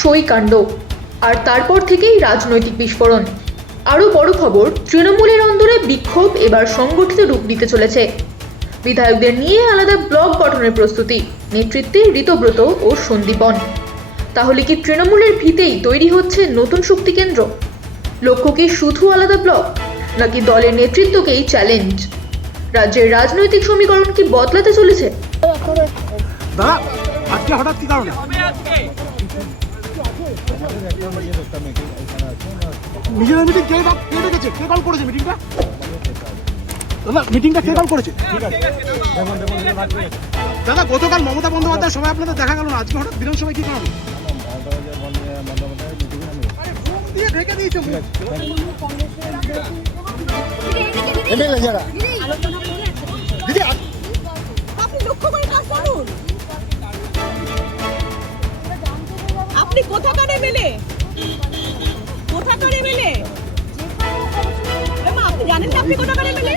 সই কাণ্ড, আর তারপর থেকেই রাজনৈতিক বিস্ফোরণ। আরও বড় খবর, তৃণমূলের অন্দরে বিক্ষোভ এবার সংগঠিত রূপ নিতে চলেছে। বিধায়কদের নিয়ে আলাদা ব্লক গঠনের প্রস্তুতি, নেতৃত্বে ঋতব্রত ও সন্দীপন। তাহলে কি তৃণমূলের ভিতেই তৈরি হচ্ছে নতুন শক্তি কেন্দ্র? লক্ষ্য কি শুধু আলাদা ব্লক, নাকি দলের নেতৃত্বকেই চ্যালেঞ্জ? রাজ্যের রাজনৈতিক সমীকরণ কি বদলাতে চলেছে? দাদা, আজকে হঠাৎ কি কারণে নিজেদের মিটিং কে ডেকেছে? কে কল করেছে মিটিংটা? দাদা, মিটিংটা কে কল করেছে? দাদা, গতকাল মমতা বন্দ্যোপাধ্যায় সবাই আপনাদের দেখা গেল না, আজকে হঠাৎ বিধানসভায় কি কারণে? দিয়ে ঢেকে দিয়েছে দিদি। আপনি লক্ষ্য করে কাজ করুন। আপনি কোথাকার এমএলএ? কোথাকার এমএলএ? আপনি জানেন না আপনি কোথাকার এমএলএ?